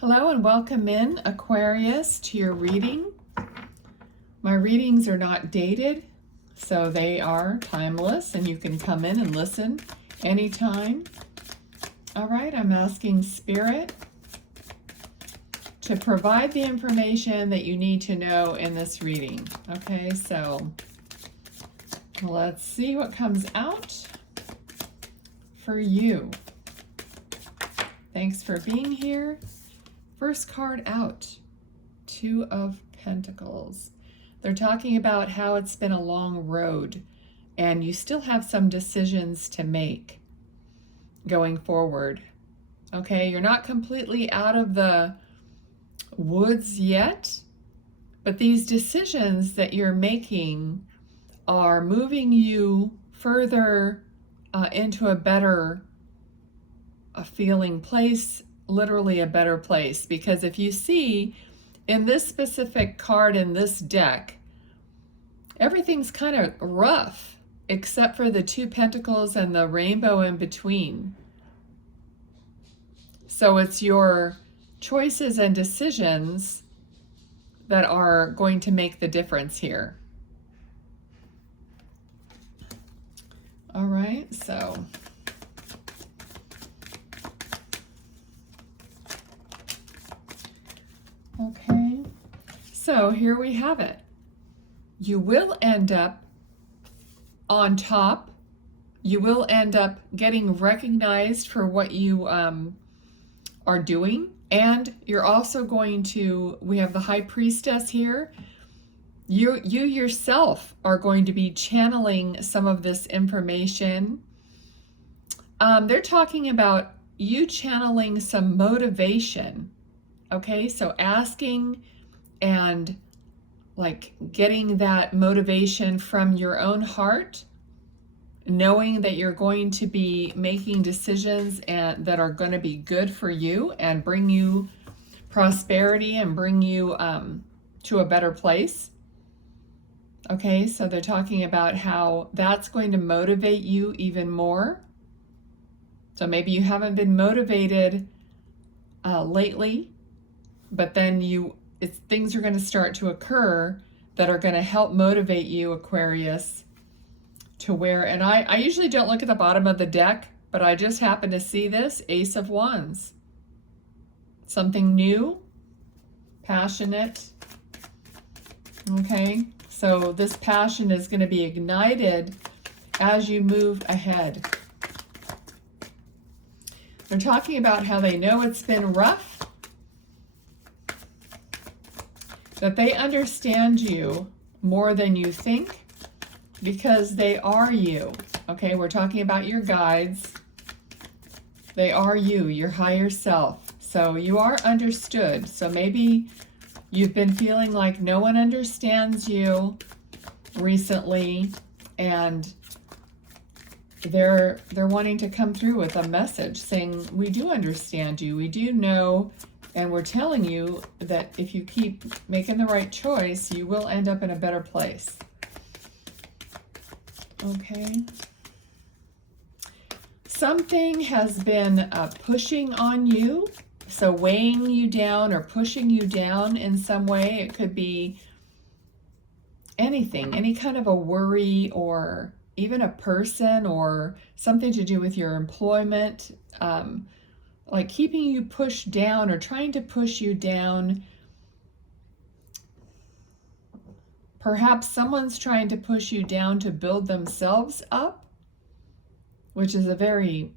Hello and welcome in, Aquarius, to your reading. My readings are not dated, so they are timeless and you can come in and listen anytime. All right, I'm asking Spirit to provide the information that you need to know in this reading. Okay, so let's see what comes out for you. Thanks for being here. First card out, Two of Pentacles. They're talking about how it's been a long road and you still have some decisions to make going forward. Okay, you're not completely out of the woods yet, but these decisions that you're making are moving you further into a better feeling place, literally a better place. Because if you see in this specific card in this deck, everything's kind of rough except for the Two Pentacles and the rainbow in between. So it's your choices and decisions that are going to make the difference here. All right, so okay, so here we have it. You will end up on top. You will end up getting recognized for what you are doing. And you're also going to, we have the High Priestess here. You yourself are going to be channeling some of this information. They're talking about you channeling some motivation. Okay, so asking and like getting that motivation from your own heart, knowing that you're going to be making decisions and that are going to be good for you and bring you prosperity and bring you to a better place. Okay, so they're talking about how that's going to motivate you even more. So maybe you haven't been motivated lately, but then things are going to start to occur that are going to help motivate you, Aquarius, to where, and I usually don't look at the bottom of the deck, but I just happen to see this, Ace of Wands. Something new, passionate. Okay, so this passion is going to be ignited as you move ahead. They're talking about how they know it's been rough, that they understand you more than you think because they are you. Okay, we're talking about your guides. They are you, your higher self. So you are understood. So maybe you've been feeling like no one understands you recently, and they're wanting to come through with a message saying, we do understand you, we do know, and we're telling you that if you keep making the right choice, you will end up in a better place. Okay. Something has been pushing on you, so weighing you down or pushing you down in some way. It could be anything, any kind of a worry or even a person or something to do with your employment, like keeping you pushed down or trying to push you down. Perhaps someone's trying to push you down to build themselves up, which is a very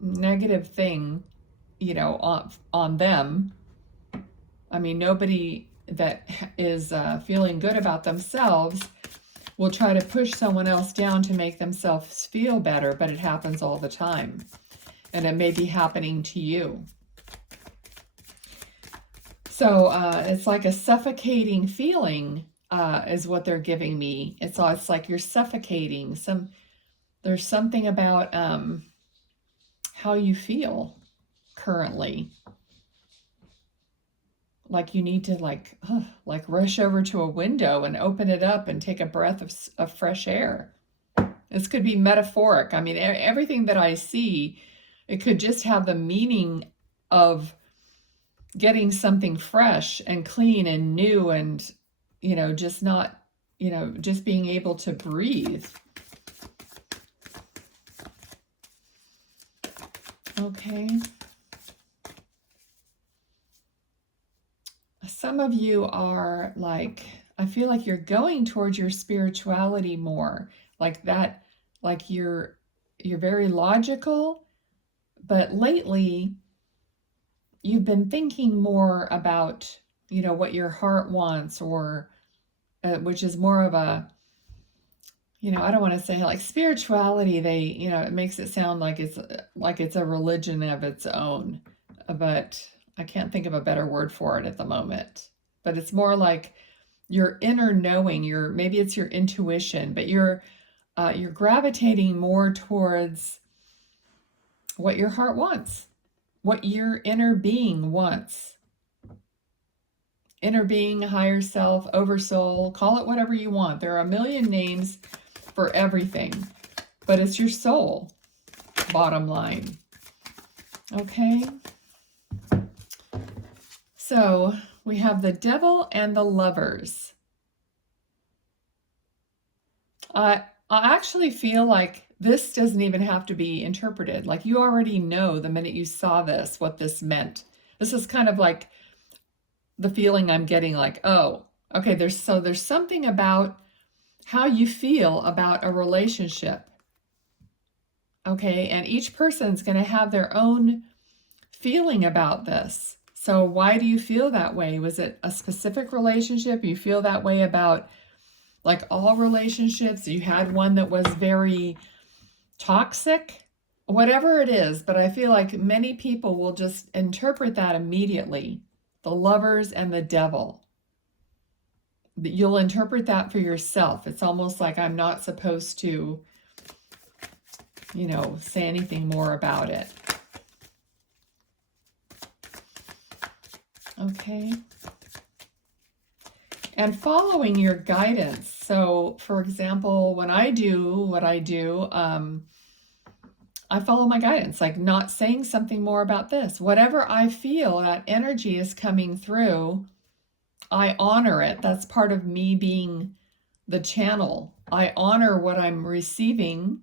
negative thing, you know, on them. I mean, nobody that is feeling good about themselves will try to push someone else down to make themselves feel better, but it happens all the time. And it may be happening to you. So it's like a suffocating feeling is what they're giving me. It's like you're suffocating. There's something about how you feel currently. Like you need to like rush over to a window and open it up and take a breath of fresh air. This could be metaphoric. I mean, everything that I see, it could just have the meaning of getting something fresh and clean and new and, just not, just being able to breathe. Okay. Some of you are like, I feel like you're going towards your spirituality more, like that, like you're very logical, but lately you've been thinking more about, what your heart wants, or which is more of a, I don't want to say like spirituality. It makes it sound like it's a religion of its own, but I can't think of a better word for it at the moment. But it's more like your inner knowing, maybe it's your intuition, but you're gravitating more towards what your heart wants, what your inner being wants. Inner being, higher self, oversoul, call it whatever you want. There are a million names for everything, but it's your soul, bottom line. Okay? So we have the Devil and the Lovers. I actually feel like this doesn't even have to be interpreted. Like you already know the minute you saw this, what this meant. This is kind of like the feeling I'm getting, like, oh, okay, there's something about how you feel about a relationship. Okay, and each person's going to have their own feeling about this. So why do you feel that way? Was it a specific relationship? You feel that way about like all relationships? You had one that was very toxic? Whatever it is, but I feel like many people will just interpret that immediately. The Lovers and the Devil. You'll interpret that for yourself. It's almost like I'm not supposed to, say anything more about it. Okay. And following your guidance. So, for example, when I do what I do, I follow my guidance, like not saying something more about this. Whatever I feel that energy is coming through, I honor it. That's part of me being the channel. I honor what I'm receiving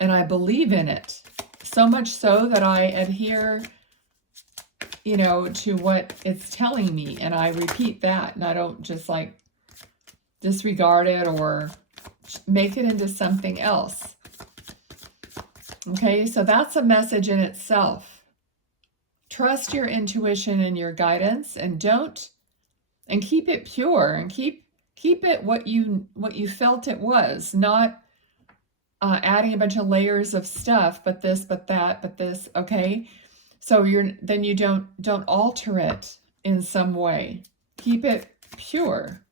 and I believe in it. So much so that I adhere, to what it's telling me. And I repeat that and I don't just like disregard it or make it into something else. Okay, so that's a message in itself. Trust your intuition and your guidance, and keep it pure, and keep it what you felt it was, not adding a bunch of layers of stuff, but this, but that, but this. Okay, so you don't alter it in some way. Keep it pure.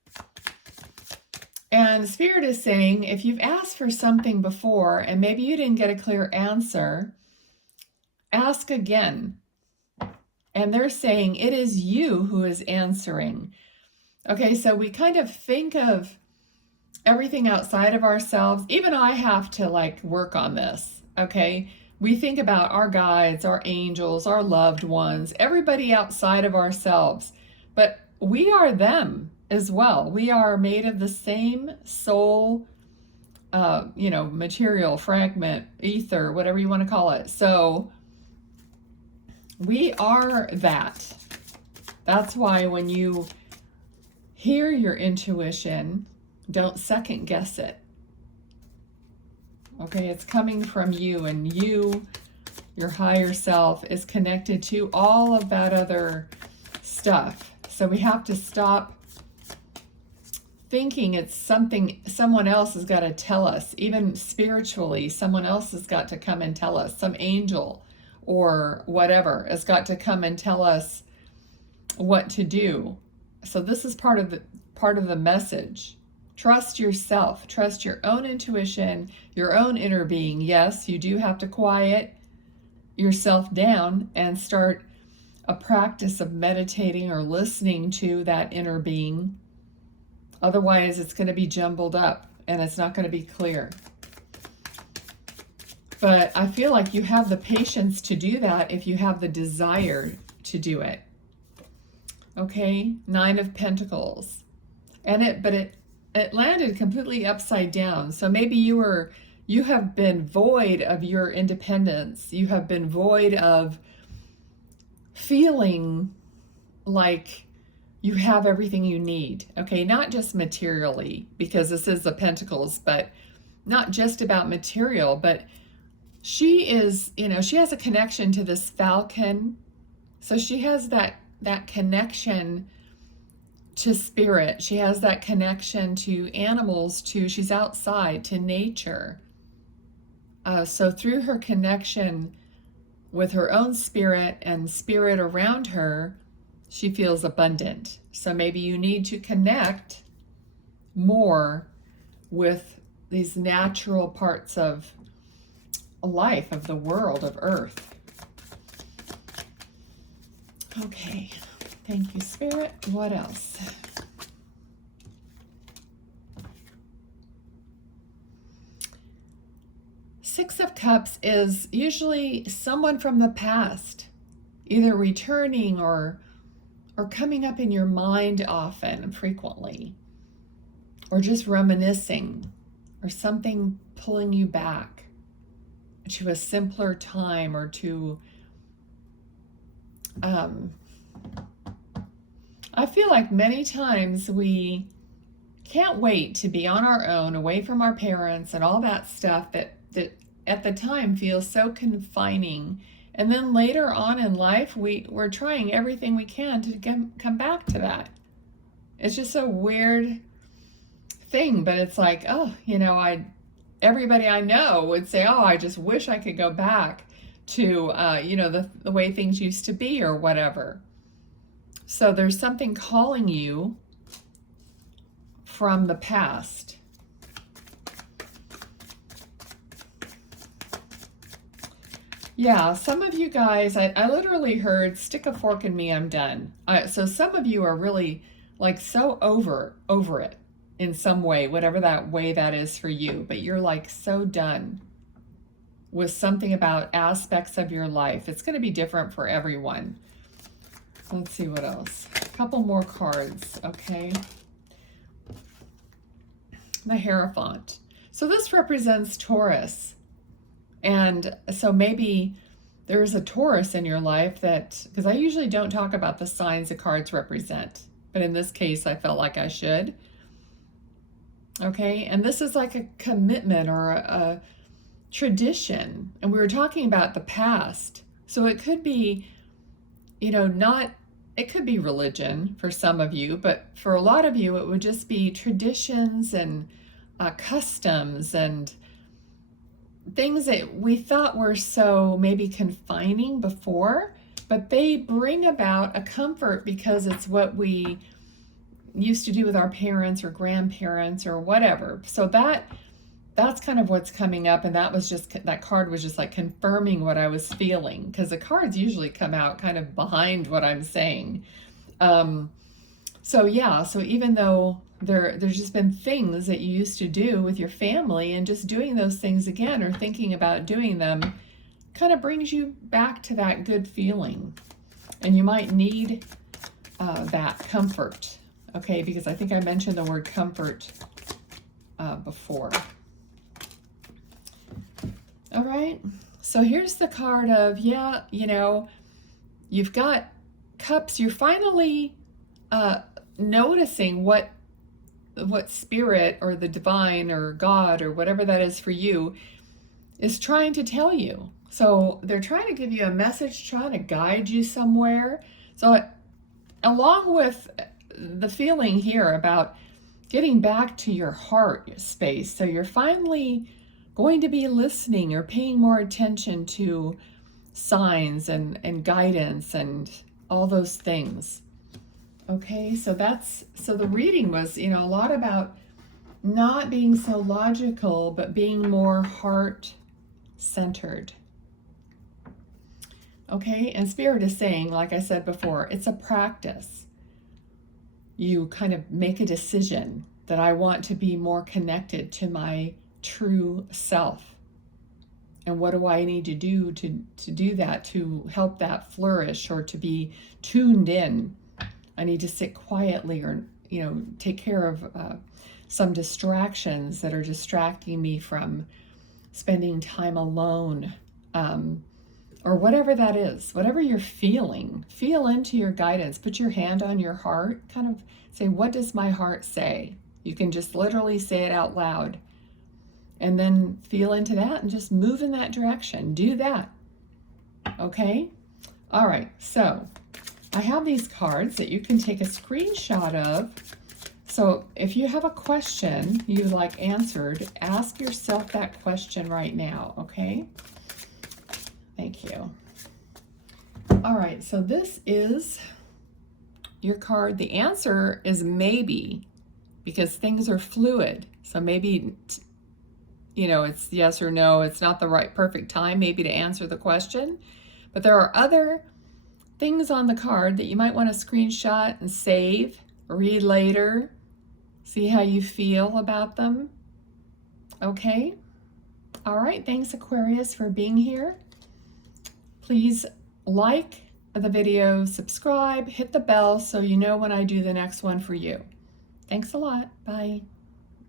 And Spirit is saying, if you've asked for something before and maybe you didn't get a clear answer, ask again. And they're saying it is you who is answering. Okay, so we kind of think of everything outside of ourselves. Even I have to like work on this, okay? We think about our guides, our angels, our loved ones, everybody outside of ourselves. But we are them as well. We are made of the same soul, material, fragment, ether, whatever you want to call it. So we are that. That's why when you hear your intuition, don't second guess it. Okay, it's coming from you, and you, your higher self, is connected to all of that other stuff. So we have to stop thinking it's something someone else has got to tell us. Even spiritually, someone else has got to come and tell us. Some angel or whatever has got to come and tell us what to do. So this is part of the message. Trust yourself. Trust your own intuition, your own inner being. Yes, you do have to quiet yourself down and start a practice of meditating or listening to that inner being. Otherwise, it's going to be jumbled up and it's not going to be clear. But I feel like you have the patience to do that if you have the desire to do it. Okay, Nine of Pentacles. But it landed completely upside down. So maybe you have been void of your independence. You have been void of feeling like you have everything you need. Okay, not just materially, because this is the Pentacles, but not just about material, but she is, she has a connection to this falcon. So she has that connection to spirit. She has that connection to animals, she's outside, to nature. So through her connection with her own spirit and spirit around her, she feels abundant. So maybe you need to connect more with these natural parts of life, of the world, of Earth. Okay, thank you, Spirit. What else? Six of Cups is usually someone from the past, either returning or coming up in your mind often, frequently, or just reminiscing, or something pulling you back to a simpler time, or to I feel like many times we can't wait to be on our own, away from our parents and all that stuff that at the time feels so confining. And then later on in life, we're trying everything we can to come back to that. It's just a weird thing, but it's like, oh, everybody I know would say, oh, I just wish I could go back to, the way things used to be, or whatever. So there's something calling you from the past. Yeah, some of you guys, I literally heard, stick a fork in me, I'm done. So some of you are really like so over it in some way, whatever that way that is for you, but you're like so done with something about aspects of your life. It's going to be different for everyone. Let's see what else. A couple more cards, okay? The Hierophant. So this represents Taurus. And so maybe there's a Taurus in your life that, because I usually don't talk about the signs the cards represent, but in this case I felt like I should. Okay, and this is like a commitment or a tradition. And we were talking about the past. So it could be, it could be religion for some of you, but for a lot of you it would just be traditions and customs and things that we thought were so maybe confining before, but they bring about a comfort because it's what we used to do with our parents or grandparents or whatever. So that's kind of what's coming up, and that card was just like confirming what I was feeling, because the cards usually come out kind of behind what I'm saying. So even though there's just been things that you used to do with your family, and just doing those things again or thinking about doing them kind of brings you back to that good feeling. And you might need that comfort, okay? Because I think I mentioned the word comfort before. All right, so here's the card of, you've got cups. You're finally noticing what spirit or the divine or God or whatever that is for you is trying to tell you. So they're trying to give you a message, trying to guide you somewhere. So along with the feeling here about getting back to your heart space, so you're finally going to be listening or paying more attention to signs and guidance and all those things. Okay, so the reading was, a lot about not being so logical, but being more heart-centered. Okay, and Spirit is saying, like I said before, it's a practice. You kind of make a decision that I want to be more connected to my true self. And what do I need to do to do that, to help that flourish, or to be tuned in I need to sit quietly, or, take care of some distractions that are distracting me from spending time alone, or whatever that is, whatever you're feeling. Feel into your guidance. Put your hand on your heart. Kind of say, what does my heart say? You can just literally say it out loud. And then feel into that and just move in that direction. Do that. Okay? All right. So I have these cards that you can take a screenshot of. So if you have a question you like answered, ask yourself that question right now. Okay? Thank you. All right. So this is your card. The answer is maybe, because things are fluid. So maybe it's yes or no. It's not the right perfect time maybe to answer the question. But there are other things on the card that you might want to screenshot and save, read later, see how you feel about them. Okay? All right. Thanks, Aquarius, for being here. Please like the video, subscribe, hit the bell so you know when I do the next one for you. Thanks a lot. Bye.